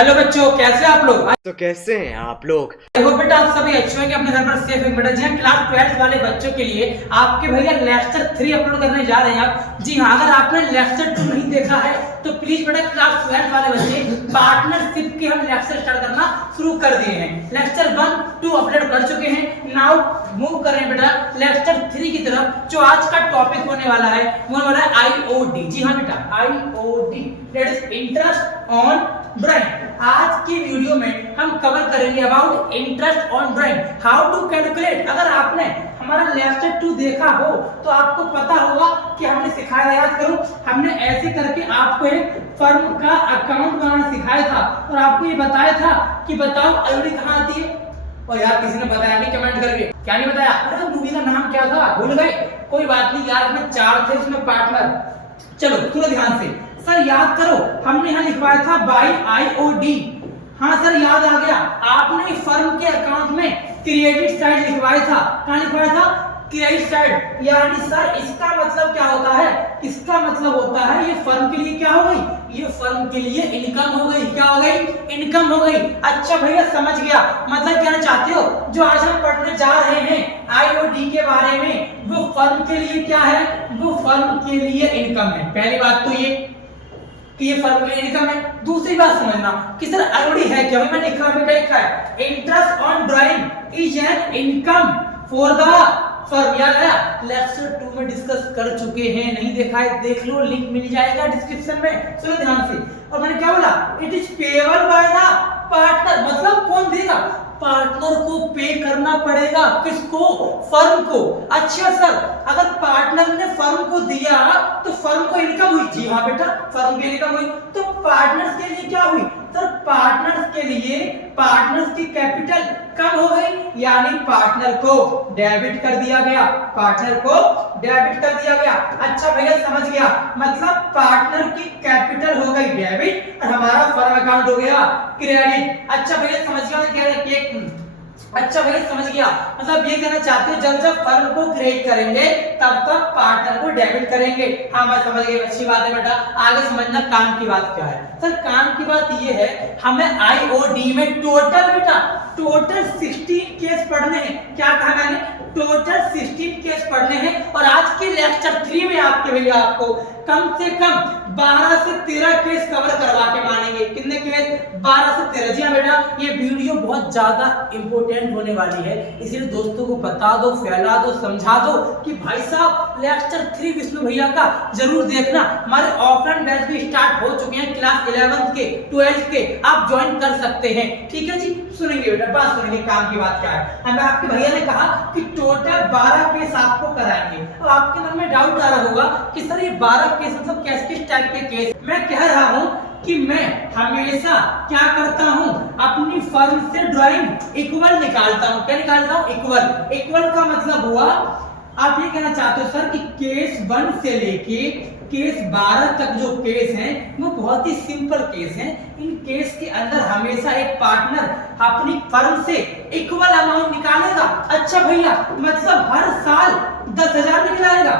Hello बच्चों, कैसे आप लोग? तो कैसे हैं आप लोग? देखो बेटा, आप सभी अच्छे होंगे, अपने घर पर सेफ हैं बेटा। जी हाँ, क्लास 12 वाले बच्चों के लिए आपके भैया लेक्चर 3 अपलोड करने जा रहे हैं आप। जी हाँ, अगर आपने लेक्चर 2 नहीं देखा है तो प्लीज बेटा क्लास 12 वाले बच्चे पार्टनरशिप के हम लेक्चर स्टार्ट करना शुरू कर दिए हैं। लेक्चर 1, 2 अपलोड कर चुके हैं। नाउ मूव कर रहे हैं बेटा लेक्चर 3 की तरफ, जो आज का टॉपिक होने वाला है वो होने वाला है आईओडी। जी हाँ बेटा, IOD that is interest on drawing. आज की वीडियो में हम कवर करेंगे about interest on drawing, how to calculate. अगर आपने हमारा लेक्चर 2 देखा हो तो आपको पता होगा कि हमने सिखाया, याद करो, हमने ऐसे करके आपको एक फर्म का अकाउंट बनाना सिखाया था और आपको ये बताया था कि बताओ आईओडी कहाँ आती है। और यार किसी ने बताया नहीं कमेंट करके, क्या नहीं बताया? अरे मूवी का नाम क्या था, भूल गए? कोई बात नहीं यार, इसमें 4 थे उसमें पार्टनर। चलो सुनो ध्यान से। सर याद करो, हमने यहाँ लिखवाया था बाय आईओडी। हाँ सर याद आ गया, आपने फर्म के अकाउंट में क्रेडिट साइड लिखवाया था। कहाँ लिखवाया था? Credit side. यानी सर इसका मतलब क्या होता है? इसका मतलब होता है ये फर्म के लिए क्या हो गई? ये फर्म के लिए इनकम हो गई। क्या हो गई? इनकम हो गई। अच्छा भैया समझ गया, मतलब कहना चाहते हो जो आज हम पढ़ने जा रहे हैं आईओडी के बारे में, वो फर्म के लिए क्या है? वो फर्म के लिए इनकम है। पहली बात तो ये कि ये फर्म के लिए इनकम है। दूसरी बात समझना कि सर आईओडी है क्या? मैंने लिखा है interest on drawing is an income for the firm. याद आया? लेक्चर 2 में डिस्कस कर चुके हैं, नहीं देखा है देख लो, लिंक मिल जाएगा डिस्क्रिप्शन में। सुनो ध्यान से। और मैंने क्या बोला? It is payable by the partner. मतलब कौन देगा? पार्टनर को पे करना पड़ेगा। किसको? फर्म को। अच्छा सर, अगर पार्टनर ने फर्म को दिया तो फर्म को इनकम हुई। जी हाँ बेटा, फर्म की इनकम हुई। तो पार्टनर्स के लिए क्या हुई? सर पार्टनर्स के लिए पार्टनर्स की कैपिटल कम हो गई, यानी पार्टनर को डेबिट कर दिया गया। पार्टनर को डेबिट कर दिया गया। अच्छा भैया समझ गया, मतलब पार्टनर की कैपिटल हो गई डेबिट और हमारा फर्म अकाउंट हो गया क्रेडिट। अच्छा भैया समझ गया अच्छा भैया समझ गया, मतलब ये कहना चाहते हो जब फर्म को क्रेडिट करेंगे तब तक पार्टनर को डेबिट करेंगे। हाँ मैं समझ गया, अच्छी बात है बेटा। आगे समझना काम की बात क्या है। सर काम की बात ये है, हमें आईओडी में टोटल 16 केस पढ़ने हैं। क्या कहा मैंने? टोटल 16 केस पढ़ने हैं। और आज के लेक्चर 3 में आपके भैया आपको कम से कम 12 से 13 केस कवर करवा के मानेंगे। कितने केस? 12 से 13। जी हाँ बेटा, ये वीडियो बहुत ज्यादा इंपॉर्टेंट होने वाली है, इसलिए दोस्तों को बता दो, फैला दो, समझा दो कि भाई साहब लेक्चर 3 विष्णु भैया का जरूर देखना। हमारे ऑफलाइन बैच भी स्टार्ट हो चुके हैं, क्लास 11 के 12 के आप ज्वाइन कर सकते हैं। ठीक है जी, सुनेंगे बेटा, बात सुनेंगे। काम की बात क्या है? हमें आपके भैया ने कहा कि टोटल 12 केस आपको कराएंगे। अब आपके मन में डाउट आ रहा होगा कि सर ये 12 केस मतलब किस टाइप के केस? मैं कह रहा हूं कि मैं हमेशा क्या करता हूं, अपनी फर्म से ड्राइंग इक्वल निकालता हूं। क्या निकालता हूं? इक्वल। इक्वल का मतलब हुआ, आप ये कहना चाहते हो सर कि केस 1 से लेके केस 12 तक जो केस हैं वो बहुत ही सिंपल केस हैं। इन केस के अंदर हमेशा एक पार्टनर अपनी फर्म से इक्वल अमाउंट निकालेगा। अच्छा भैया, मतलब हर साल 10,000 निकलाएगा?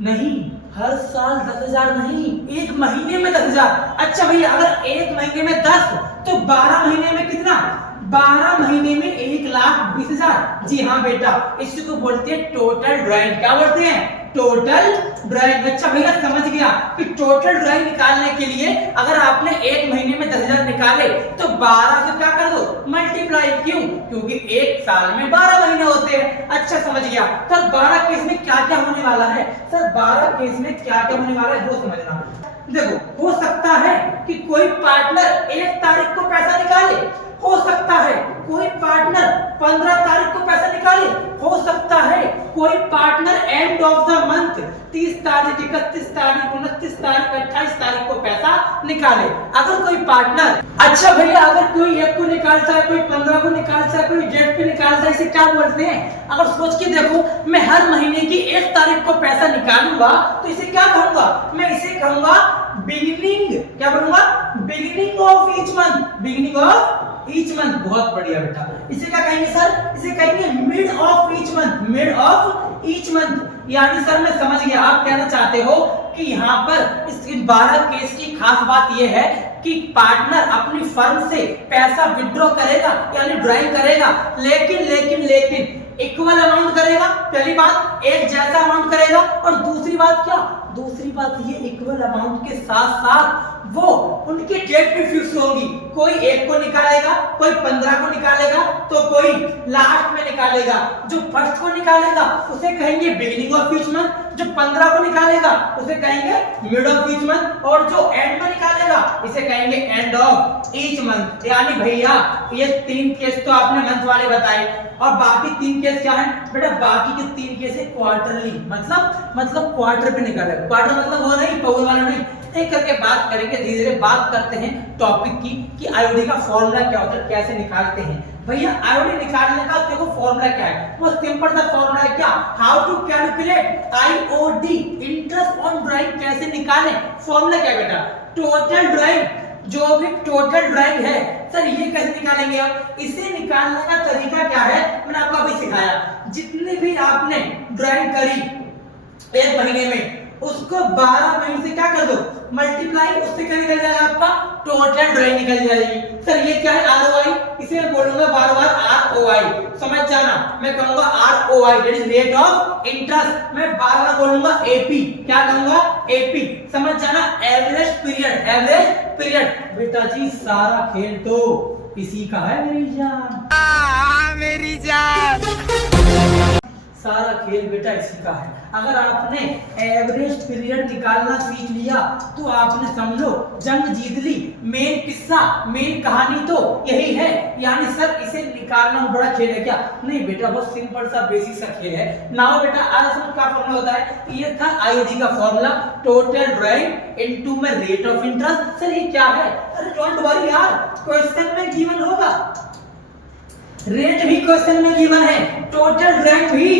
नहीं, हर साल 10,000 नहीं, एक महीने में 10,000। अच्छा भैया, अगर एक महीने में 10 तो 12 महीने में कितना? 12 महीने में 1,20,000। जी हाँ बेटा, इसी को बोलते हैं टोटल ड्राइंग। क्या बोलते हैं? Total drawing. अच्छा भैया समझ गया कि टोटल ड्राइंग निकालने के लिए अगर आपने एक महीने में 10,000 निकाले तो 12 से क्या कर दो? मल्टीप्लाई। क्यों? क्योंकि एक साल में 12 महीने होते हैं। अच्छा समझ गया। सर 12 केस में क्या क्या होने वाला है? सर 12 केस में क्या क्या होने वाला है वो समझना। देखो, हो सकता है कि कोई पार्टनर 1 तारीख को पैसा निकाले, हो सकता है कोई पार्टनर 15 तारीख को पैसा निकाले, हो सकता है कोई partner end of the month 30 तारीख, 31 तारीख, 29 तारीख, 28 तारीख को पैसा निकाले। अगर कोई पार्टनर, अच्छा भैया अगर कोई 1 को निकालता है, कोई 15 को निकालता है, कोई डेट पे निकालता है, इसे क्या बोलते हैं? अगर सोच के देखो, मैं हर महीने की 1 तारीख को पैसा निकालूंगा तो इसे क्या कहूंगा? मैं इसे कहूंगा बिगिनिंग। क्या बोलूंगा? Beginning of each month. Beginning of each month. बहुत बढ़िया बेटा। इसे क्या कहेंगे सर? इसे कहेंगे mid of each month. Mid of each month, यानी सर मैं समझ गया, आप कहना चाहते हो कि यहाँ पर इस 12 केस की खास बात यह है कि पार्टनर अपनी फर्म से पैसा विड्रॉ करेगा यानी ड्राइंग करेगा, लेकिन इक्वल अमाउंट करेगा। पहली बात एक जैसा अमाउंट करेगा, और दूसरी बात क्या, दूसरी बात ये इक्वल अमाउंट के साथ साथ वो उनकी डेट भी फिक्स होगी। कोई एक को निकालेगा, कोई 15 को निकालेगा, तो कोई लास्ट में निकालेगा। जो फर्स्ट को निकालेगा उसे कहेंगे बिगिनिंग ऑफ ईच मंथ, जो 15 को निकालेगा उसे कहेंगे मिड ऑफ ईच मंथ, और जो एंड में निकालेगा इसे कहेंगे एंड ऑफ ईच मंथ। यानी भैया ये 3 केस तो आपने मंथ वाले बताए, और बाकी 3 केस क्या है बेटा, बाकी के 3 केस है क्वार्टरली, मतलब क्वार्टर पे निकालेगा। क्वार्टर मतलब वो नहीं, पावर वाला नहीं। एक करके बात करेंगे, धीरे धीरे बात करते हैं टॉपिक की कि आईओडी का फॉर्मूला क्या होता है, कैसे निकालते हैं। भैया आईओडी निकालने का देखो फॉर्मूला क्या है, वो सिंपल सा फॉर्मूला है क्या, how to calculate IOD, interest on drawing कैसे निकालें। फॉर्मूला क्या बेटा, टोटल ड्राइंग, जो भी टोटल ड्राइंग है सर ये कैसे निकालेंगे आप। इसे निकालने का तरीका क्या है मैंने आपको अभी सिखाया। जितनी भी आपने ड्राइंग करी एक महीने में, उसको 12 महीने से क्या कर दो, मल्टीप्लाई, उससे क्या निकल जाएगा आपका टोटल ड्राइंग निकल जाएगी। सर ये क्या है आरओआई, इसे मैं बोलूंगा बार बार आरओआई, समझ जाना। मैं कहूंगा ROI that is rate of interest, मैं बार बार बोलूंगा एपी, क्या कहूंगा एपी, समझ जाना। Average period, average period. बेटा जी सारा खेल तो इसी का है मेरी जान, मेरी जान, सारा खेल बेटा इसी का है। अगर आपने एवरेज पीरियड निकालना सीख लिया तो आपने समझो जंग जीत ली। मेन किस्सा, मेन कहानी तो यही है। यानी सर इसे निकालना बड़ा खेल है क्या, नहीं बेटा बहुत सिंपल सा बेसिक सा खेल है। नाउ बेटा आज समझ क्या फॉर्मूला होता है, ये था आईओडी का फॉर्मूला, टोटल ड्राइंग इनटू में रेट ऑफ इंटरेस्ट। सर ये क्या है, अरे डोंट वरी यार, क्वेश्चन में गिवन होगा, रेट भी क्वेश्चन में गिवन है, टोटल ड्राइंग भी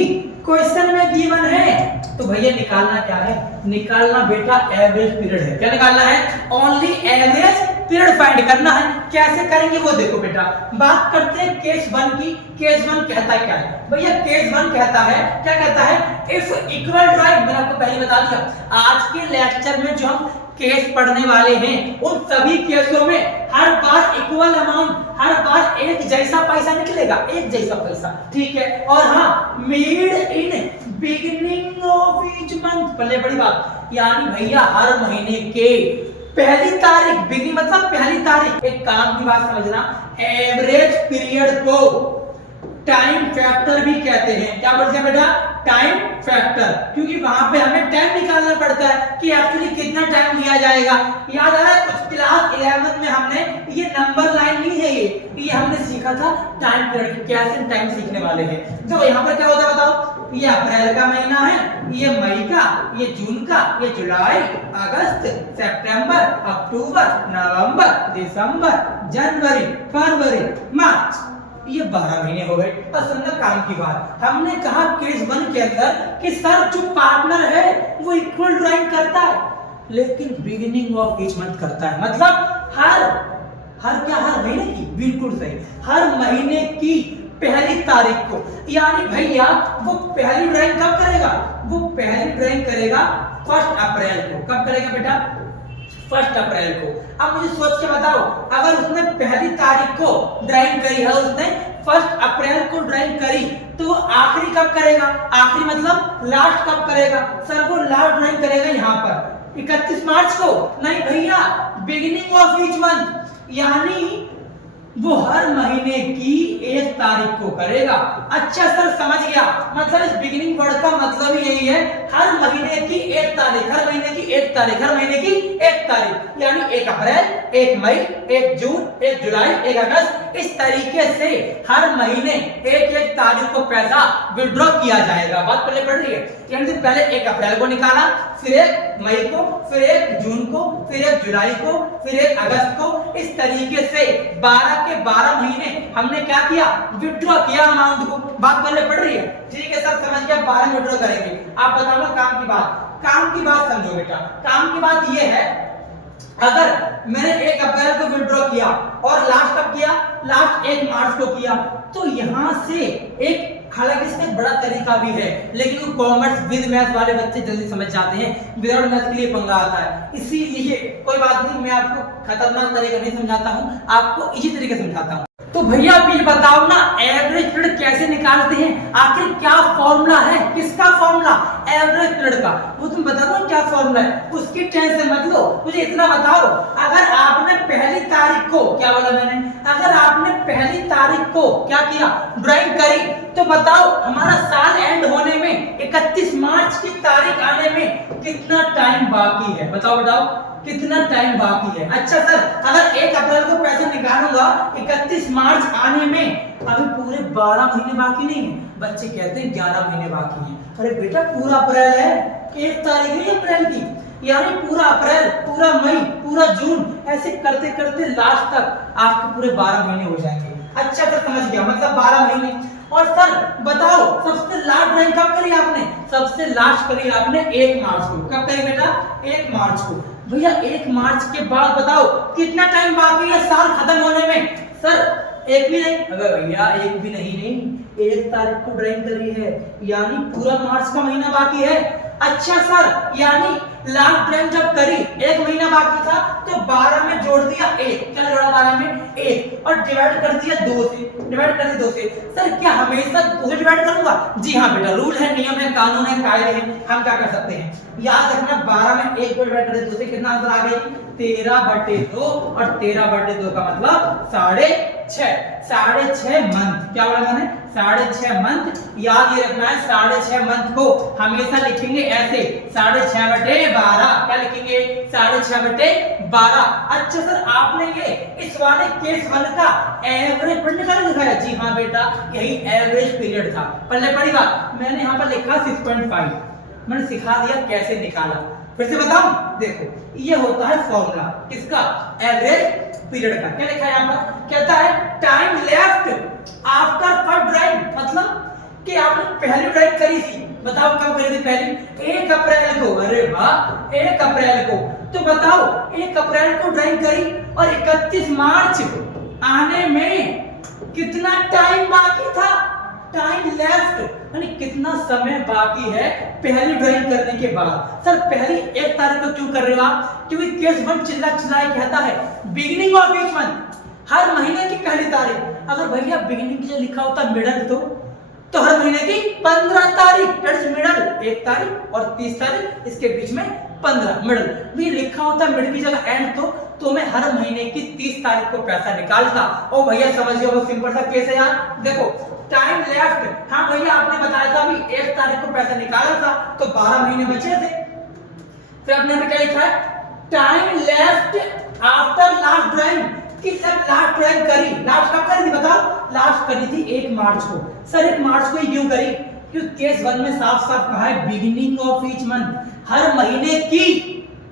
क्वेश्चन में गिवन है। तो भैया निकालना क्या है, निकालना बेटा एवरेज पीरियड है। क्या निकालना है, ओनली एवरेज पीरियड फाइंड करना है। कैसे करेंगे वो देखो बेटा। बात करते हैं केस 1 की। केस 1 कहता है क्या है भैया, केस 1 कहता है, क्या कहता है, इफ इक्वल ड्राइंग, मैंने आपको पहले बता दिया आज के लेक्चर में जो हम केस पढ़ने वाले हैं उन सभी केसों में हर बार इक्वल अमाउंट, हर बार एक जैसा पैसा निकलेगा, एक जैसा पैसा, ठीक है। और हाँ, made in beginning of each month, पहले बड़ी बात, यानी भैया हर महीने के पहली तारीख, बिगिनिंग मतलब पहली तारीख। एक काम की बात समझना, एवरेज पीरियड को टाइम फैक्टर भी कहते हैं। क्या बोलते हैं बेटा, टाइम फैक्टर, क्योंकि वहां पे हमें टाइम निकालना पड़ता है कि एक्चुअली कितना टाइम लिया जाएगा। याद आ रहा है कुछ क्लास 11 में हमने ये नंबर लाइन नहीं है, ये हमने सीखा था टाइम पीरियड, कैसे टाइम सीखने वाले हैं। तो यहाँ पर क्या होता है बताओ, ये अप्रैल का महीना है, ये मई का, ये जून का, ये जुलाई, अगस्त, सितंबर, अक्टूबर, नवंबर, दिसंबर, जनवरी, फरवरी, मार्च, ये 12 महीने हो गए। और सुनना काम की बात, हमने कहा केस 1 के अंदर कि सर जो पार्टनर है वो इक्वल ड्राइंग करता है, लेकिन बिगिनिंग ऑफ ईच मंथ करता है। मतलब हर महीने की, बिल्कुल सही, हर महीने की पहली तारीख को। यानी भैया वो पहली ड्राइंग कब करेगा, वो पहली ड्राइंग करेगा 1 अप्रैल को। कब करेगा बेटा, 1 अप्रैल को। अब मुझे सोच के बताओ, अगर उसने पहली तारीख को ड्राइंग करी है, उसने 1 अप्रैल को ड्राइंग करी, तो वो आखिरी कब करेगा, आखिरी मतलब लास्ट कब करेगा। सर वो लास्ट ड्राइंग करेगा यहाँ पर 31 मार्च को, नहीं भैया बिगिनिंग ऑफ ईच मंथ, यानी वो हर महीने की 1 तारीख को करेगा। अच्छा सर समझ गया, मतलब इस बिगिनिंग वर्ड का मतलब ही यही है, हर महीने की 1 तारीख, हर महीने की 1 तारीख, हर महीने की 1 तारीख, यानी 1 अप्रैल, 1 मई, 1 जून, 1 जुलाई, 1 अगस्त, इस तरीके से हर महीने 1 तारीख को पैसा विड्रॉ किया जाएगा। बात पहले पढ़ रही है, यानी पहले 1 अप्रैल को निकाला, फिर 1 मई को, फिर 1 जून को, फिर 1 जुलाई को, फिर 1 अगस्त को। इस तरीके से 12 के 12 महीने हमने क्या किया, विड्रॉ किया अमाउंट को। बात पहले पढ़ रही है, ठीक है सर समझ गया, 12 में विड्रॉ करेंगे। आप बताओ ना काम की बात, काम की बात समझो बेटा। काम की बात ये है, अगर मैंने 1 अप्रैल को विड्रॉ किया और लास्ट कब किया, लास्ट 1 मार्च को किया, तो यहां से एक हालांकि इसका एक बड़ा तरीका भी है, लेकिन वो कॉमर्स विद मैथ वाले बच्चे जल्दी समझ जाते हैं, विदाउट मैथ के लिए पंगा आता है। इसीलिए कोई बात नहीं, मैं आपको खतरनाक तरीका नहीं समझाता हूँ, आपको इसी तरीके समझाता हूँ। तो भैया आप ये बताओ ना, एवरेज पीरियड कैसे निकालते हैं? आखिर क्या फॉर्मूला है? किसका फॉर्मूला? एवरेज पीरियड का। वो तुम बता दो क्या फॉर्मूला है, उसकी टेंशन मत लो, मुझे इतना बताओ, अगर आपने पहली तारीख को, क्या बोला मैंने, अगर आपने पहली तारीख को क्या किया, ड्राइंग करी, तो बताओ हमारा साल एंड होने में 31 मार्च की तारीख आने में कितना टाइम बाकी है? बताओ बताओ कितना टाइम बाकी है? अच्छा सर, अगर 1 अप्रैल को पैसे निकालूंगा, 31 मार्च आने में अभी पूरे 12 महीने बाकी नहीं है। बच्चे कहते हैं 11 महीने बाकी हैं। अरे बेटा पूरा अप्रैल है, 1 तारीख है अप्रैल की, यानी पूरा अप्रैल, पूरा मई, पूरा जून, ऐसे करते करते लास्ट तक आपके पूरे 12 महीने हो जाएंगे। अच्छा सर समझ गया, मतलब 12 महीने। और सर बताओ सबसे लास्ट ड्राइंग कब करी आपने? सबसे लास्ट करी आपने 1 मार्च को। कब करी बेटा? 1 मार्च को। भैया 1 मार्च के बाद बताओ कितना टाइम बाकी है साल खत्म होने में? सर एक भी नहीं। अगर भैया एक भी नहीं, 1 तारीख को ड्राइंग करी है, यानी पूरा मार्च का महीना बाकी है। अच्छा सर, यानी लास्ट ड्राइंग जब करी 1 महीना बाकी था, तो 12 में जोड़ दिया 1, क्या जोड़ा 12 में? 1, और डिवाइड कर दिया 2 से, डिवाइड कर दिया 2 से। सर क्या हमेशा 2 से डिवाइड करूंगा? जी हाँ बेटा, रूल है, नियम है, कानून है, कायदे हैं, हम क्या कर सकते हैं, याद रखना। 12 में 1 को डिवाइड कर दिया 2 से, कितना आंसर आ गई? 13/2, और 13/2 का मतलब 6.5, 6.5 मंथ। क्या बोला मैंने? 6.5 मंथ। याद ये रखना है, 6.5 मंथ को हमेशा लिखेंगे ऐसे, 6.5/12। क्या लिखेंगे? 6.5/12। अच्छा सर, आपने ये इस वाले केस 1 का एवरेज पीरियड निकाला दिखाया? जी हाँ बेटा, यही एवरेज पीरियड था। पहले पढ़ी बात, मैंने यहाँ पर लिखा 6.5, मैंने सिखा दिया कैसे निकाला। फिर से बताऊं, देखो ये होता है फॉर्मूला किसका? एवरेज पीरियड का। क्या लिखा है यहाँ पर? कहता है time left after first drawing, मतलब कि आपने पहली ड्राइंग करी थी, बताओ कब करी थी पहली? 1 अप्रैल को। अरे वाह, 1 अप्रैल को। तो बताओ 1 अप्रैल को ड्राइंग करी और 31 मार्च आने में कितना टाइम बाकी था? टाइम लेफ्ट, यानी कितना समय बाकी है पहली ड्राइंग करने के बाद। सर पहली 1 तारीख को क्यों कर रहे हो आप? क्योंकि केस 1 चिल्ला चिल्लाए कहता है बिगिनिंग ऑफ ईच मंथ, हर महीने की पहली तारीख। अगर भैया बिगिनिंग की जो लिखा होता मिडल, तो हर महीने की 15 तारीख, दैट्स मिडल। 1 तारीख और 30 तारीख, इसके बीच में 15, मिडल। भी लिखा होता मिड की जगह एंड, तो मैं हर महीने की 30 तारीख को पैसा निकालता। ओ भैया समझ गए, वो सिंपल सा केस है यार। देखो टाइम लेफ्ट, हाँ भैया आपने बताया था अभी 1 तारीख को पैसा निकाला था, तो 12 महीने बचे थे। फिर आपने क्या लिखा है? Time left after last drawing, कि जब लास्ट ड्राइंग करी, लास्ट कब करी थी बताओ? लास्ट करी थी 1 मार्च को। सर 1 मार्च को ही क्यों करी? क्योंकि केस 1 में साफ साफ कहा है बिगिनिंग ऑफ ईच मंथ, हर महीने की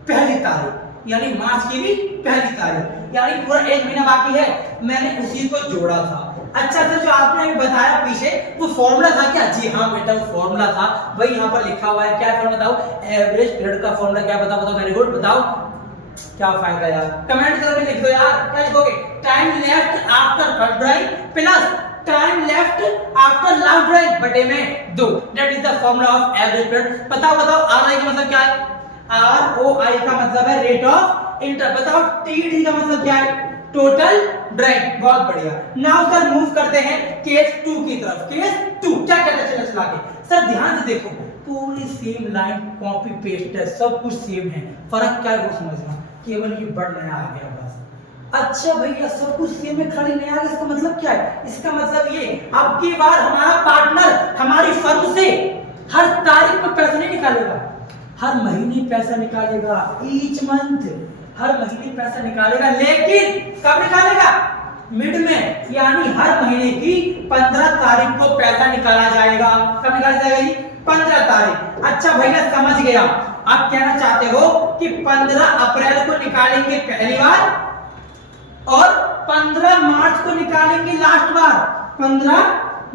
पहली तारीख, यानी मार्च की भी पहली तारीख, यानी पूरा 1 महीना बाकी है, मैंने उसी को जोड़ा था। अच्छा सर, जो आपने अभी बताया पीछे, वो फॉर्मूला था क्या? जी हाँ बेटा, वो फॉर्मूला था, वही यहाँ पर लिखा हुआ है। क्या फॉर्मूला बताओ? एवरेज पीरियड का फॉर्मूला। क्या बताओ? बताओ, वेरी गुड, बताओ क्या फायदा यार, कमेंट करके लिख दो यार। क्या लिखोगे? Time left after first drawing plus time left after last drawing बटे में 2, that is the formula of average period. बताओ बताओ, आरआई का मतलब क्या है? आरओआई का मतलब है रेट ऑफ इंटरेस्ट। बताओ टीडी का मतलब क्या है? Total drawing. बहुत बढ़िया। नाउ सर मूव करते हैं केस 2 की तरफ। केस 2 क्या कहते हैं? चला के सर ध्यान से देखो, पूरी सेम लाइन कॉपी पेस्ट है, सब कुछ सेम है, फर्क क्या है वो समझना, केवल ये वर्ड नया आ गया बस। अच्छा भैया सब कुछ सेम में खाली नया आ गया, इसका मतलब क्या है? इसका मतलब ये, अब की बार हमारा पार्टनर हमारी फर्म से हर तारीख पर पैसा नहीं निकालेगा, हर महीने पैसा निकालेगा। ईच मंथ, हर महीने पैसा निकालेगा, लेकिन कब निकालेगा? मिड में, यानी हर महीने की 15 तारीख को पैसा निकाला जाएगा। कब निकाला जाएगा जी? 15 तारीख। अच्छा भैया समझ गया, आप कहना चाहते हो कि 15 अप्रैल को निकालेंगे पहली बार और 15 मार्च को निकालेंगे लास्ट बार। 15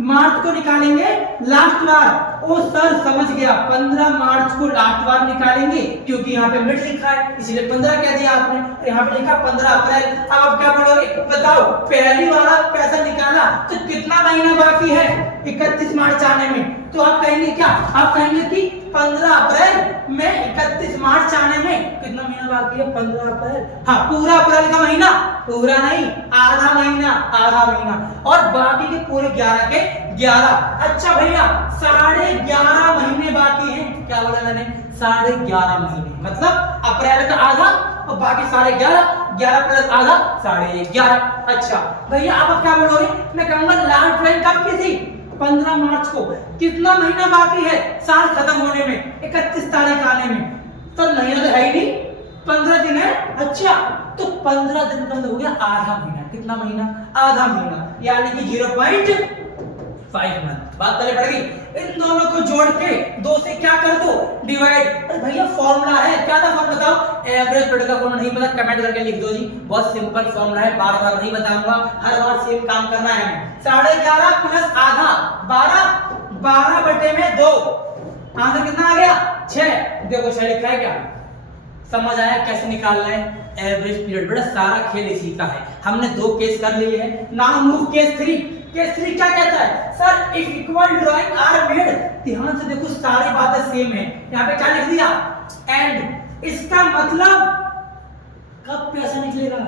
मार्च को निकालेंगे लास्ट बार। ओ सर समझ गया, 15 मार्च को लास्ट बार निकालेंगे, क्योंकि यहाँ पे मिड लिखा है इसलिए 15 कह दिया आपने, और यहाँ पे लिखा 15 अप्रैल। अब आप क्या बोलोगे, बताओ पहली वाला पैसा निकाला तो कितना महीना बाकी है 31 मार्च आने में? तो आप कहेंगे क्या, आप कहेंगे कि 15 अप्रैल में 31 मार्च आने में कितना महीना बाकी है? 15 अप्रैल। हाँ, पूरा अप्रैल का महीना, पूरा नहीं, आधा महीना, आधा महीना, और बाकी के पूरे 11 के 11। अच्छा भैया 11.5 महीने बाकी हैं। क्या बोला मैंने? 11.5 महीने, मतलब अप्रैल का आधा और बाकी 11.5, 11 प्लस आधा 11.5। अच्छा भैया आप क्या बोलोगे? मैं कहूंगा लास्ट ट्रेन कब की थी? 15 मार्च को। कितना महीना बाकी है साल खत्म होने में? 31 तारीख आने में। तो महीना तो है ही नहीं, 15 दिन है। अच्छा तो 15 दिन का हो गया आधा महीना। कितना महीना? आधा महीना, यानी कि 0.5 मंथ। बात पहले पड़ेगी। इन दोनों को जोड़ के 2 से क्या कर दो? डिवाइड। अरे भैया फॉर्मूला है, क्या था फॉर्मूला बताओ? एवरेज पीरियड का फॉर्मूला नहीं पता कमेंट करके लिख दो जी, बहुत सिंपल फॉर्मूला है, बार बार नहीं बताऊंगा, हर बार सेम काम करना है हमें। 11.5 प्लस आधा 12, 12 बटे में 2, आंसर कितना आ गया? 6। देखो 6 लिखा है क्या? समझ आया कैसे निकालना है एवरेज पीरियड? बेटा सारा खेल इसी का है। हमने 2 केस कर लिए हैं, नाउ मूव केस 3। केस 3 क्या कहता है? Sir if equal drawing are made. ध्यान से देखो सारी बातें सेम है। यहाँ पे क्या लिख दिया? एंड। इसका मतलब कब पैसा निकलेगा?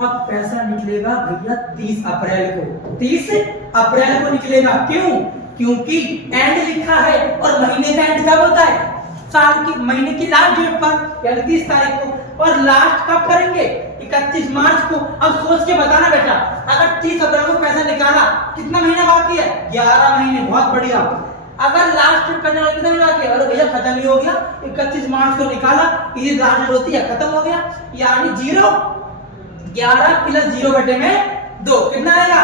अब पैसा निकलेगा भैया 30 अप्रैल को। 30 अप्रैल को निकलेगा। क्यों? क्योंकि एंड लिखा है, और महीने का एंड कब होता है? साल की महीने की लास्ट डेट पर, यानी 30 तारीख को। और लास्ट कब करेंगे? 31 मार्च को। अब सोच के बताना बेटा, अगर 30 अप्रैल को पैसा निकाला, कितना महीना बाकी है? 11 महीने। बहुत बढ़िया। अगर लास्ट डेट करने वाला कितना महीना बाकी है? अरे भैया खत्म ही हो गया, 31 मार्च को निकाला, ये लास्ट डेट होती है, खत्म हो गया, यानी 0। 11 प्लस 0 बटे में 2 कितना आएगा?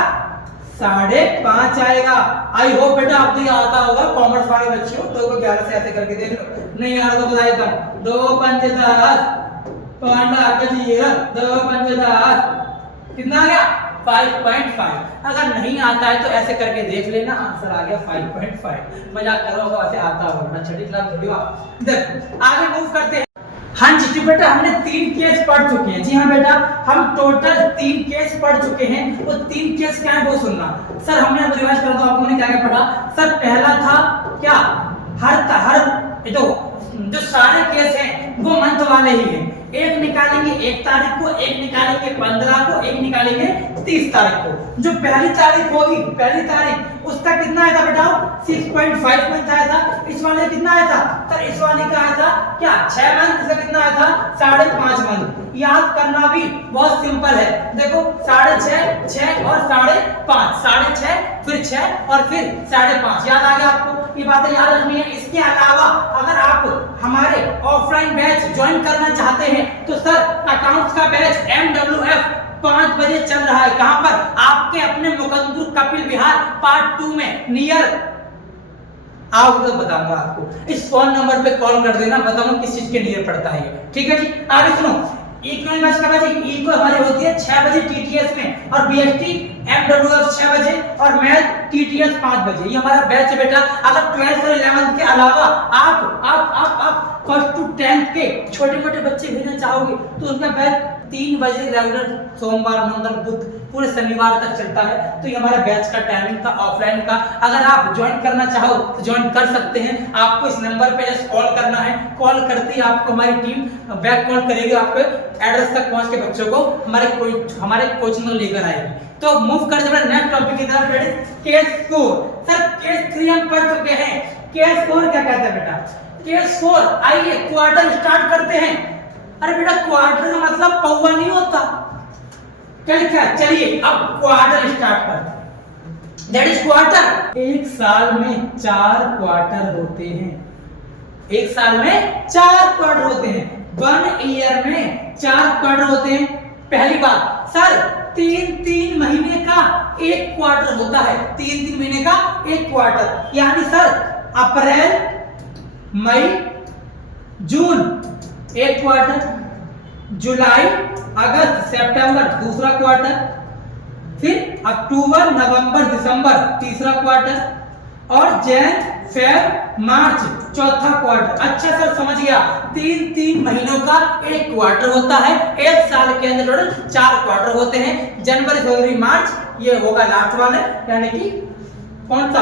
5.5 आएगा। आई होप बेटा आप तो ये आता होगा, कॉमर्स वाले बच्चे हो, 2 को 11 से ऐसे करके देख लो। नहीं आ रहा तो बता देता हूं। 2 पंच 10, 5 0, 2 पंच 10, कितना आ गया? 5.5। अगर नहीं आता है तो ऐसे करके देख लेना, आंसर आ गया 5.5। मजाक कर रहा होगा, वैसे आता होगा। छठी क्लास वीडियो देख। आगे मूव करते हैं। हाँ जी तो बेटा हमने 3 केस पढ़ चुके हैं। जी हाँ बेटा, हम टोटल 3 केस पढ़ चुके हैं। वो 3 केस क्या है वो सुनना। सर हमने अब रिवाइज कर दो, आपको मैंने क्या क्या पढ़ा। सर पहला था क्या? हर तो जो सारे केस हैं वो मंथ वाले ही हैं। एक निकालेंगे 1 तारीख को, एक निकालेंगे 15 को, एक निकालेंगे 30 तारीख को। जो पहली तारीख होगी, पहली तारीख, उसका कितना आया था बेटाओ? 6.5 मंथ आया था। इस वाले कितना आया था? तो इस वाले का आया था क्या? 6 मंथ। इसका कितना आया था? 5.5 मंथ। याद करना भी बहुत सिंपल है। देखो 6.5, 6 और 5.5, 6.5 फिर 6 और फिर 5.5। याद आ गया आपको? ये बातें याद रखनी है। इसके अलावा अगर आप हमारे ऑफलाइन बैच ज्वाइन करना चाहते हैं तो सर अकाउंट्स का बैच MWF 5 बजे चल रहा है। कहां पर? आपके अपने मुकंदपुर कपिल विहार पार्ट 2 में नियर। आओ तो बताऊंगा आपको। इस फोन नंबर पे कॉल कर देना, बताऊंगा किस चीज के नियर पड़ता है। ठीक है जी। आगे सुनो। इकोनॉमिक बैच कब बजे? इको हमारी होती है 6 बजे TTS में, और BST MWF 6 बजे, और मैथ TTS 5 बजे। ये हमारा बैच है बेटा। अगर 12th और 11th के अलावा आप 1st to 10th के छोटे मोटे बच्चे भेजना चाहोगे तो उनका बैच 3 बजे रेगुलर, सोमवार मंगल बुध पूरे शनिवार तक चलता है। तो ये हमारा बैच का टाइमिंग था ऑफलाइन का। अगर आप ज्वाइन करना चाहो तो ज्वाइन कर सकते हैं। आपको इस नंबर पे जस्ट कॉल करना है। कॉल करते ही आपको हमारी टीम बैक कॉल करेगी, आपके एड्रेस तक पहुंच के बच्चों को हमारे कोचिंग में लेकर आएगी। तो मूव करते हैं नेक्स्ट टॉपिक की तरफ, that is case 4। Sir case 3 हम पढ़ चुके हैं। केस 4 क्या कहता है बेटा? केस 4, आइए क्वार्टर स्टार्ट करते हैं। अरे बेटा क्वार्टर का मतलब पौवा नहीं होता, क्या लिखा है? चलिए अब क्वार्टर स्टार्ट करते हैं। That is quarter. एक साल में 4 क्वार्टर होते हैं। एक साल में 4 क्वार्टर होते हैं। 1 ईयर में 4 क्वार्टर होते हैं। पहली बात सर 3 महीने का एक क्वार्टर होता है। 3 महीने का एक क्वार्टर, यानी सर अप्रैल मई जून एक क्वार्टर, जुलाई अगस्त सितंबर दूसरा क्वार्टर, फिर अक्टूबर नवंबर दिसंबर तीसरा क्वार्टर और जैन फेब मार्च चौथा क्वार्टर। अच्छा सर समझ गया, 3 महीनों का एक क्वार्टर होता है। एक साल के अंदर टोटल 4 क्वार्टर होते हैं, जनवरी फरवरी मार्च, ये होगा लास्ट वाले, यानी कि कौन सा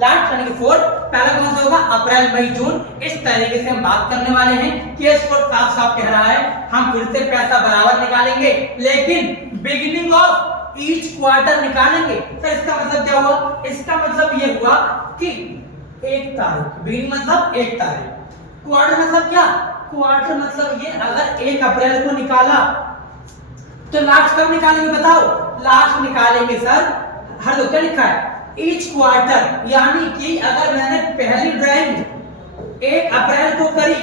लास्ट यानी कि 4। पहला कौन सा होगा अप्रैल मई जून। इस तरीके से हम बात करने वाले हैं। केस कोड साफ साफ कह रहा है हम फिर से पैसा बराबर निकालेंगे, लेकिन बिगिनिंग ऑफ ईच क्वार्टर निकालेंगे। तो इसका मतलब क्या हुआ, इसका मतलब ये हुआ कि 1 तारीख, बिगिनिंग मतलब 1 तारीख, क्वार्टर मतलब क्या, क्वार्टर मतलब ये अगर 1 अप्रैल को निकाला तो लास्ट कब निकालेंगे बताओ, लास्ट निकालेंगे सर। हर दो क्या लिखा है ईच क्वार्टर, यानी कि अगर मैंने पहली ड्राइंग 1 अप्रैल को करी,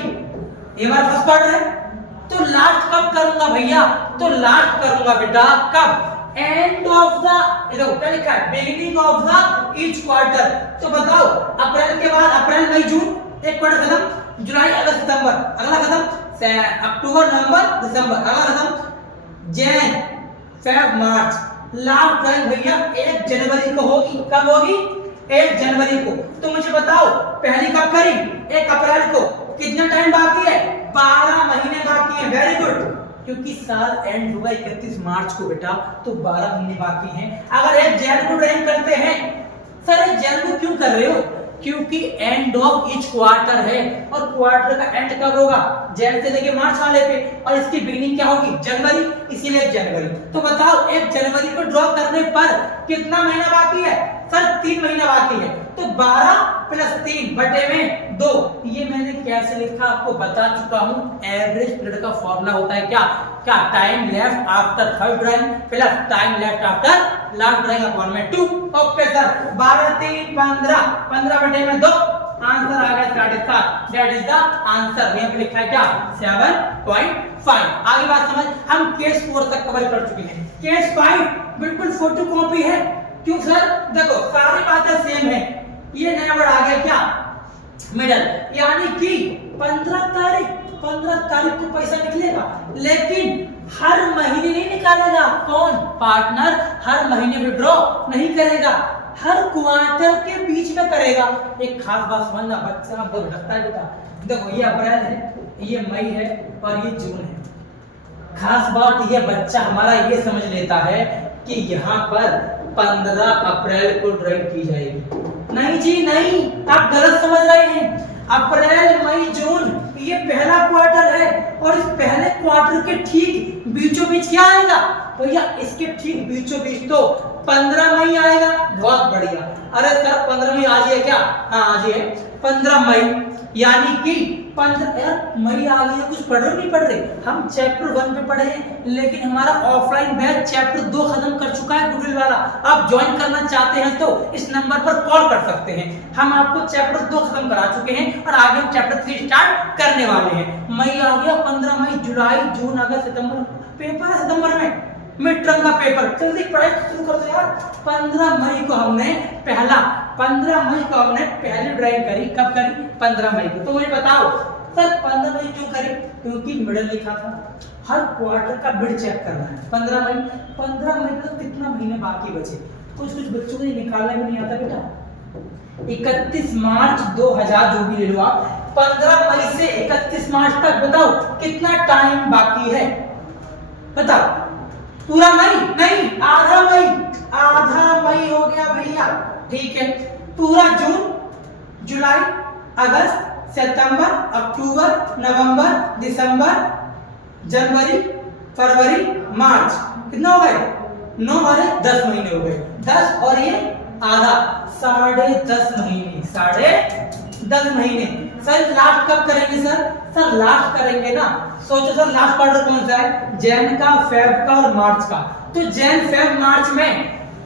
ये हमारा फर्स्ट क्वार्टर है, तो लास्ट कब करूंगा भैया, तो लास्ट करूंगा बेटा कब, एंड ऑफ द, देखो क्या लिखा है beginning of the each quarter. तो बताओ अप्रैल के बाद अप्रैल मई जून एक क्वार्टर खत्म, जुलाई अगस्त सितंबर अगला खत्म, अक्टूबर नवंबर दिसंबर अगला खत्म, Jan Feb March last drawing भैया 1 जनवरी को होगी। कब होगी 1 जनवरी को। तो मुझे बताओ पहली कब करी 1 अप्रैल को, कितना टाइम बाकी है 12 महीने बाकी है। वेरी गुड, क्योंकि साल एंड होगा 31 मार्च को बेटा, तो 12 महीने बाकी हैं। अगर 1 जैन को ड्राइंग करते हैं, सर 1 जैन को क्यों कर रहे हो, क्योंकि एंड ऑफ ईच क्वार्टर है और क्वार्टर का एंड कब होगा जैन से लेके मार्च वाले पे, और इसकी बिगिनिंग क्या होगी जनवरी, इसीलिए 1 जनवरी। तो बताओ 1 जनवरी को ड्रॉ करने पर कितना महीना बाकी है सर, 3 महीना बाकी है। तो 12 प्लस 3 बटे में 2, ये मैंने कैसे लिखा आपको बता चुका हूं। एवरेज पीरियड का फॉर्मूला होता है क्या, time left after third drawing plus time left after last drawing upon में 2। ओके सर, 12 3 15, 15 बटे में 2, आंसर आ गया 7.5। That is the answer. यहां पे लिखा है क्या 7.5। आगे बात समझ, हम केस 4 तक कवर कर चुके हैं। केस 5 बिल्कुल फोटो कॉपी है। क्यों सर, देखो सारी बातें सेम है। ये नया वर्ड आ गया क्या मिडल, यानी कि 15 तारीख को पैसा निकलेगा, लेकिन हर महीने नहीं निकालेगा। कौन पार्टनर हर महीने विड्रॉ नहीं करेगा, हर क्वार्टर के बीच में करेगा। एक खास बात समझना, बच्चा आपको भटकता है बेटा। देखो ये अप्रैल है, ये मई है और ये जून है। खास बात ये बच्चा हमारा ये समझ लेता है कि यहाँ पर 15 अप्रैल को ड्राइंग की जाएगी। नहीं जी नहीं, आप गलत समझ रहे हैं। अप्रैल मई जून ये पहला क्वार्टर है और इस पहले क्वार्टर के ठीक बीचों बीच क्या आएगा भैया, इसके ठीक बीचों बीच तो 15 मई आएगा। बहुत बढ़िया। अरे सर 15 मई आज है क्या, हाँ आज है 15 मई, यानी कि 15 यार मई आ गई है। कुछ पढ़ रहे नहीं पढ़ रहे, हम चैप्टर 1 पे पढ़े हैं, लेकिन हमारा ऑफलाइन बैच चैप्टर 2 खत्म कर चुका है गुडविल वाला। आप ज्वाइन करना चाहते हैं तो इस नंबर पर कॉल कर सकते हैं। हम आपको चैप्टर 2 खत्म करा चुके हैं और आगे हम चैप्टर 3 स्टार्ट करने वाले हैं। मई आ गया, 15 मई, जुलाई, जून, अगस्त, सितंबर, पेपर है सितंबर में, मिड टर्म का पेपर। जल्दी पढ़ाई शुरू कर दो यार। 15 मई को हमने पहली ड्राइंग करी। कब करी 15 मई को। तो मुझे बताओ सर 15 मई क्यों करी, क्योंकि मिडल लिखा था, हर क्वार्टर का मिड चेक करना है। 15 मई को कितना महीने बाकी बचे, कुछ बच्चों को निकालने में नहीं आता बेटा। 31 मार्च 2000 जो भी ले लो आप, 15 मई से 31 मार्च तक बताओ कितना टाइम बाकी है, बताओ। पूरा मई नहीं, आधा मई हो गया भैया, ठीक है। पूरा जून, जुलाई, अगस्त, सितंबर, अक्टूबर, नवंबर, दिसंबर, जनवरी, फरवरी, मार्च, कितना हो गए 9 और 10 महीने हो गए। 10 और ये आधा, 10.5 महीने, 10.5 महीने। सर लास्ट कब करेंगे सर लास्ट करेंगे ना, सोचो सर लास्ट क्वार्टर कौन सा है, जैन का, फेब का और मार्च का। तो जैन फेब मार्च में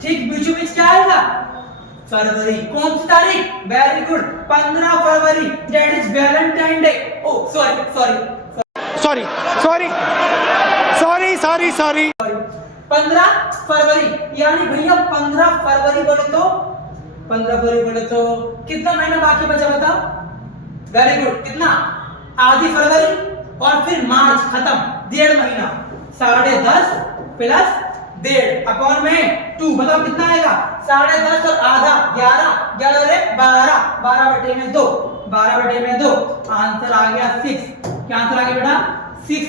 ठीक बीचों बीच क्या आएगा फरवरी। कौन सी तारीख, वेरी गुड 15 फरवरी, that is Valentine Day. Oh sorry 15 फरवरी, यानी भैया 15 फरवरी बोले तो कितना महीना बाकी बचा बताओ। वेरी गुड, कितना, आधी फरवरी और फिर मार्च खत्म, 1.5 महीना, 10.5 प्लस 1.5 अपॉन में 2, बताओ कितना आएगा 10.5 और आधा 11, 11 12, 12/2, 12/2, आंसर आ गया 6। क्या आंसर आ गया बेटा 6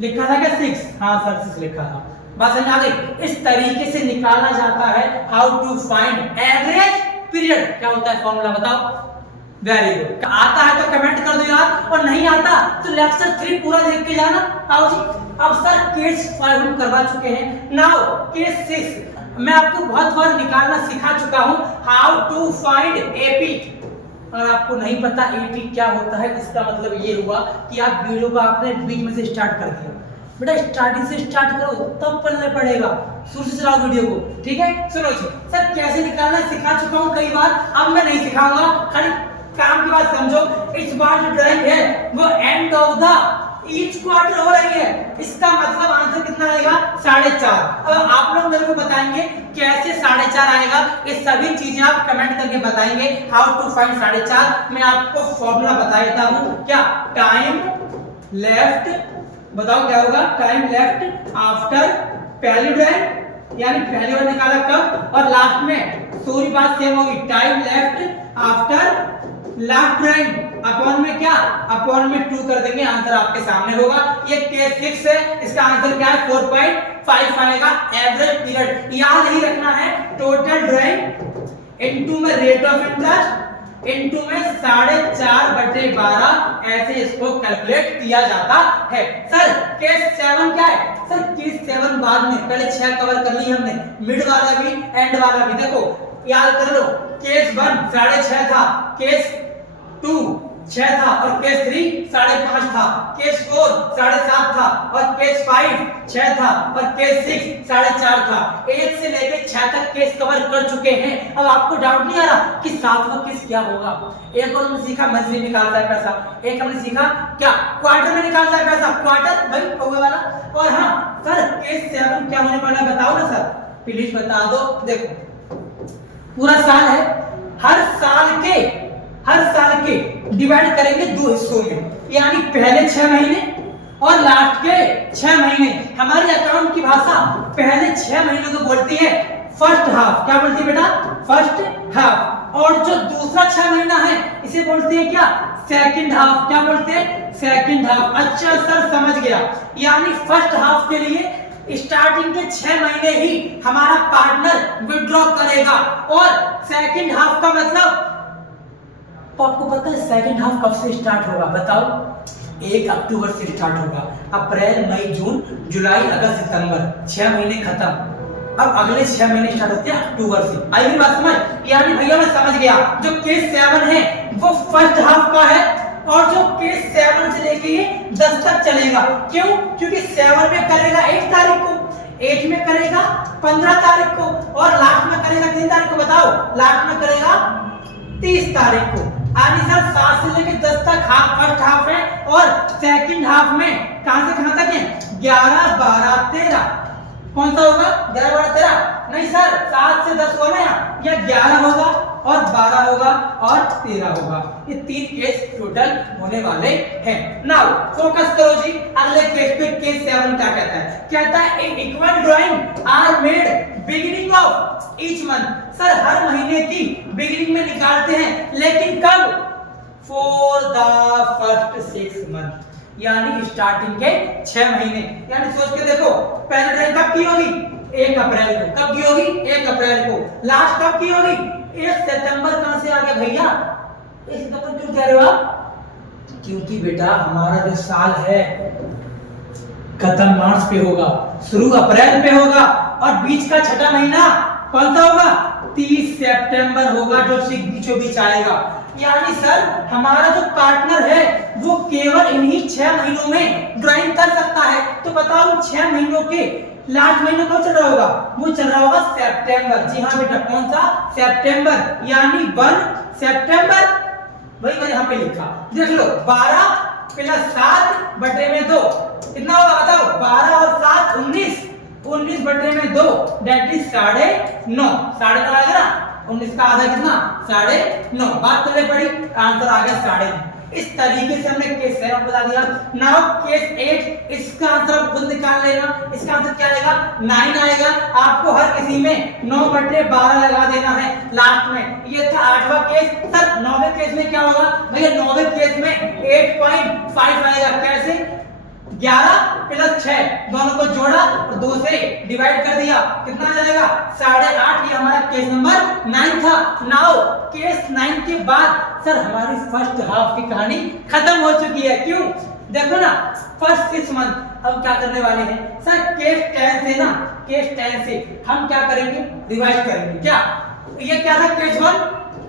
लिखा था क्या 6? हाँ सर 6 लिखा था। बात समझ आ गई? इस तरीके से निकाला जाता है how to find average period. क्या होता है फॉर्मूला बताओ? Very good. आता है तो कमेंट कर दो यार, और नहीं आता तो लेक्चर 3 पूरा देख के जाना। आओ जी, अब सर केस 5 हम करवा चुके हैं, नाउ केस 6 मैं आपको बहुत बार निकालना सिखा चुका हूं, हाउ टू फाइंड एपी। अगर आपको नहीं पता एपी क्या होता है, इसका मतलब ये हुआ कि आप वीडियो को आपने बीच में से स्टार्ट कर दिया। बेटा स्टार्टिंग से स्टार्ट करो तब पढ़ना पड़ेगा, शुरू से चलाओ वीडियो को, ठीक है? सुनो जी, सर कैसे निकालना सिखा चुका हूं कई बार, अब मैं नहीं सिखाऊंगा, खाली काम की बात समझो। इस बार जो ड्राइंग है वो end of the each quarter हो रही है, इसका मतलब आंसर कितना आएगा 4.5। अब आप लोग मेरे को बताएंगे कैसे 4.5 आएगा, ये सभी चीजें आप कमेंट करके बताएंगे हाउ टू फाइंड 4.5। मैं आपको फॉर्मूला बता देता हूं, क्या टाइम लेफ्ट, बताओ क्या होगा टाइम लेफ्ट आफ्टर पहली ड्राइंग, यानी पहली बार निकाला कब, और लास्ट में पूरी बात सेम होगी, time left after last drawing upon में क्या, अपॉन में 2 कर देंगे, आंसर आपके सामने होगा। ये केस 6 है, इसका आंसर क्या है 4.5 आएगा एवरेज पीरियड। याद ही रखना है टोटल ड्राइंग इनटू में रेट ऑफ इंटरेस्ट इनटू में 4.5/12, ऐसे इसको कैलकुलेट किया जाता है। सर केस 7 क्या है? सर केस 7 बाद में, पहले 6 कवर कर ली हमने, मिड वाला भी एंड वाला भी। देखो याद कर लो, केस 1 6.5 था, केस 2 6 था, और केस 3 5.5 था, केस 4 7.5 था, और केस 5 6 था, और केस 6 4.5 था। 1 से लेके 6 तक केस कवर कर चुके हैं। अब आपको डाउट नहीं आ रहा कि 7वां केस क्या होगा? एक और हमने सीखा मंथली निकालता है पैसा, एक हमने सीखा क्या क्वार्टर में निकालता है पैसा, क्वार्टर भाई होगा वाला। और हाँ सर केस 7 क्या होने वाला है बताओ ना सर, प्लीज बता दो। देखो पूरा साल है, हर साल के डिवाइड करेंगे 2 हिस्सों में, यानी पहले 6 महीने और लास्ट के 6 महीने। हमारे अकाउंट की भाषा पहले 6 महीनों को बोलती है फर्स्ट हाफ। क्या बोलती है बेटा? First half. और जो दूसरा 6 महीना है इसे बोलते हैं क्या? Second half. क्या बोलते हैं? Second half. अच्छा सर समझ गया, यानी फर्स्ट हाफ के लिए स्टार्टिंग के 6 महीने ही हमारा पार्टनर विड्रॉ करेगा, और सेकंड हाफ का मतलब तो आपको पता है सेकंड हाफ कब से स्टार्ट होगा बताओ? 1 अक्टूबर से स्टार्ट होगा। अप्रैल मई जून जुलाई अगस्त सितंबर 6 महीने खत्म, अब अगले 6 महीने स्टार्ट होते हैं अक्टूबर से। आई भी बात समझ? यानी भैया मैं समझ गया, जो केस 7 है वो फर्स्ट हाफ का है, और जो केस 7 से लेके 10 तक चलेगा। क्यों? क्योंकि 7 में करेगा 1 तारीख को, 8 में करेगा 15 तारीख को, और लास्ट में करेगा कितनी तारीख को बताओ? लास्ट में करेगा 30 तारीख को। यानी सर 7 से लेकर 10 तक हाफ फर्स्ट हाफ है, और सेकंड हाफ में कहां से कहां तक है? 11 12 13। कौन सा होगा? 11 12 13 नहीं सर, 7 से 10 होगा ना, या 11 होगा और 12 होगा और 13 होगा। ये 3 केस टोटल होने वाले हैं। नाउ फोकस करो जी अगले केस पे। केस 7 क्या कहता है? कहता है in equal drawing are made beginning of each month. Sir हर महीने की बिगिनिंग में निकालते हैं, लेकिन कब? फॉर द फर्स्ट 6 मंथ, यानी स्टार्टिंग के 6 महीने। यानी सोच के देखो, पहली ड्राइंग कब की होगी? 1 अप्रैल को। कब की होगी? 1 अप्रैल को। लास्ट कब की होगी? 1 सितंबर। कहां से आ गया भैया 1 सितंबर? क्यों कह रहे हो आप? क्योंकि बेटा हमारा जो साल है खत्म मार्च पे होगा, शुरू अप्रैल पे होगा, और बीच का 6ठा महीना कौन सा होगा? 30 सितंबर होगा, जो बीचों बीच आएगा। यानी सर हमारा जो पार्टनर है वो केवल इन्हीं 6 महीनों में ड्राइंग कर सकता है। तो बताओ 6 महीनों के लास्ट महीना कौन चल रहा होगा? वो चल रहा होगा सितंबर। जी हाँ बेटा, कौन सा? सितंबर। यानी 1 सितंबर, वही मैंने यहाँ पे लिखा, देख लो 12 + 7/2 कितना होगा बताओ? 12 और 7 19, 19/2 दैट इज 9.5। 9.5 आएगा ना, 19 का आधा कितना? 9.5। बात करने पड़ी, आंसर आ गया 9.5। इस तरीके से हमने केस 7 बता दिया। नाउ केस 8, इसका आंसर आप खुद निकाल लेना। इसका आंसर क्या आएगा? 9 आएगा। आपको हर किसी में 9/12 लगा देना है लास्ट में। ये था 8वां केस। सर 9वें केस में क्या होगा? भैया 9वें केस में 8.5 आएगा। कैसे? 11 + 6 दोनों को जोड़ा और 2 से डिवाइड कर दिया, कितना जाएगा? 8.5। ये हमारा केस नंबर 9 था। नाउ केस 9 के बाद सर हमारी फर्स्ट हाफ की कहानी खत्म हो चुकी है। क्यों? देखो ना, फर्स्ट 6 मंथ अब क्या करने वाले हैं सर? केस 10 से ना, केस 10 से हम क्या करेंगे? रिवाइज करेंगे। क्या ये क्या था? केस 1,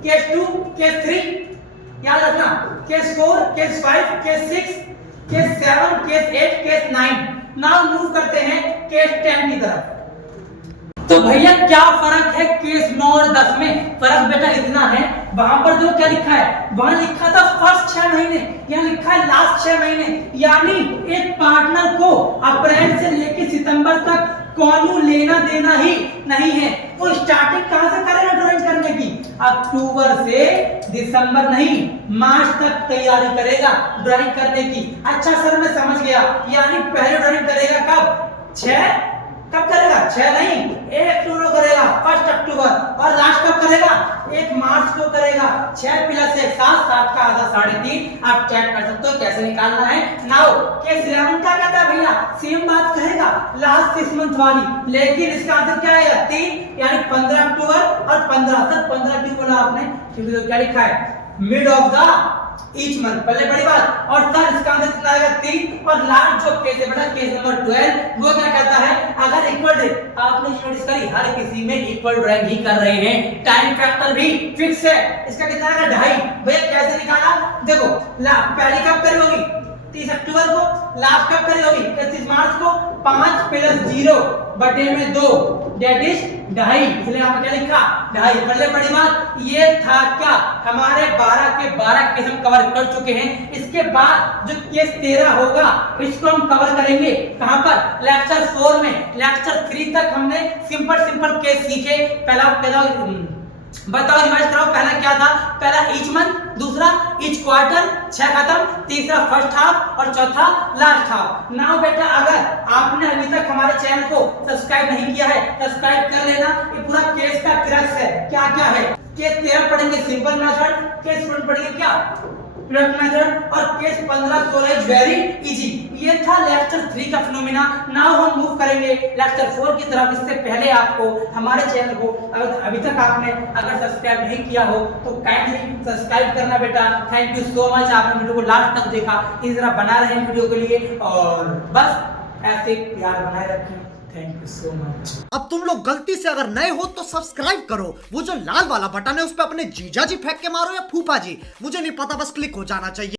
केस 2, केस 3, याद रखना, case 4, case 5, case 6, case 7, case 8, case 9। Now move करते हैं केस 10 की तरफ। तो भैया क्या फर्क है केस 9 और 10 में? फर्क बेटा इतना है, वहां पर जो क्या लिखा है, वहां लिखा था फर्स्ट 6 महीने, यहाँ लिखा है लास्ट 6 महीने। यानी एक पार्टनर को अप्रैल से लेकर सितंबर तक कौनू लेना देना ही नहीं है। वो स्टार्टिंग कहां से करेगा ड्राइंग करने की? अक्टूबर से दिसंबर नहीं, मार्च तक तैयारी करेगा ड्राइंग करने की। अच्छा सर मैं समझ गया, यानी पहले ड्राइंग करेगा कब? 6 कब करेगा? 6 नहीं, 1 अक्टूबर को करेगा, 1 अक्टूबर। और लास्ट कब करेगा? 1 मार्च को करेगा। 6 + 1 7, 7 का आधा 3.5। आप चेक कर सकते हो कैसे निकालना है। नाउ केस 11 क्या कहता है भैया? सेम बात कहेगा, लास्ट 6 मंथ वाली, लेकिन इसका आंसर क्या आएगा? 3, यानी 15 अक्टूबर और 15। सर 15 क्यों बोला आपने? क्योंकि तो क्या लिखा है? Mid of the each month, पहले बड़ी बात। और सर इसका आंसर कितना आएगा? 3। और लास्ट जो केस है बेटा, केस नंबर 12, वो क्या कहता है? अगर इक्वल, आपने नोटिस करी हर किसी में इक्वल ड्राइंग ही कर रहे हैं, टाइम फैक्टर भी फिक्स है। इसका कितना आएगा? 2.5। भैया कैसे निकाला? देखो पहली कब करी होगी? 30 अक्टूबर को। लास्ट कब करी होगी? 31 मार्च को। 5 + 0 बटे में 2, डेट इज 2.5। इसलिए आपने क्या लिखा? 2.5। पहले बड़ी बात ये था क्या? हमारे 12 के 12 केस हम कवर कर चुके हैं। इसके बाद जो केस 13 होगा इसको हम कवर करेंगे कहां पर? लेक्चर 4 में। लेक्चर 3 तक हमने सिंपल केस सीखे। पहला बताओ, रिवाइज कराओ। पहला क्या था? पहला ईच मंथ, दूसरा ईच क्वार्टर, 6 खत्म, तीसरा फर्स्ट हाफ और चौथा लास्ट हाफ। नाउ बेटा अगर आपने अभी तक हमारे चैनल को सब्सक्राइब नहीं किया है, सब्सक्राइब कर लेना। ये पूरा केस का क्रक्स है। क्या क्या है? केस 13 पढ़ेंगे सिंपल मेथड, केस 14 पढ़ेंगे क्या? प्रोडक्ट मेथड, और केस 15 16 इज वेरी इजी। ये था लेक्चर 3 का फिनोमेना। नाउ हम मूव करेंगे लेक्चर 4 की तरफ। इससे पहले आपको हमारे चैनल को अभी तक आपने अगर सब्सक्राइब नहीं किया हो तो काइंडली सब्सक्राइब करना बेटा। थैंक यू सो मच, आपने वीडियो को लास्ट तक देखा। इस तरह बना रहे वीडियो के लिए, और बस ऐसे प्यार बनाए रखें। Thank you so much. अब तुम लोग गलती से अगर नए हो तो सब्सक्राइब करो। वो जो लाल वाला बटन है उस पर अपने जीजा जी फेंक के मारो या फूफा जी, मुझे नहीं पता, बस क्लिक हो जाना चाहिए।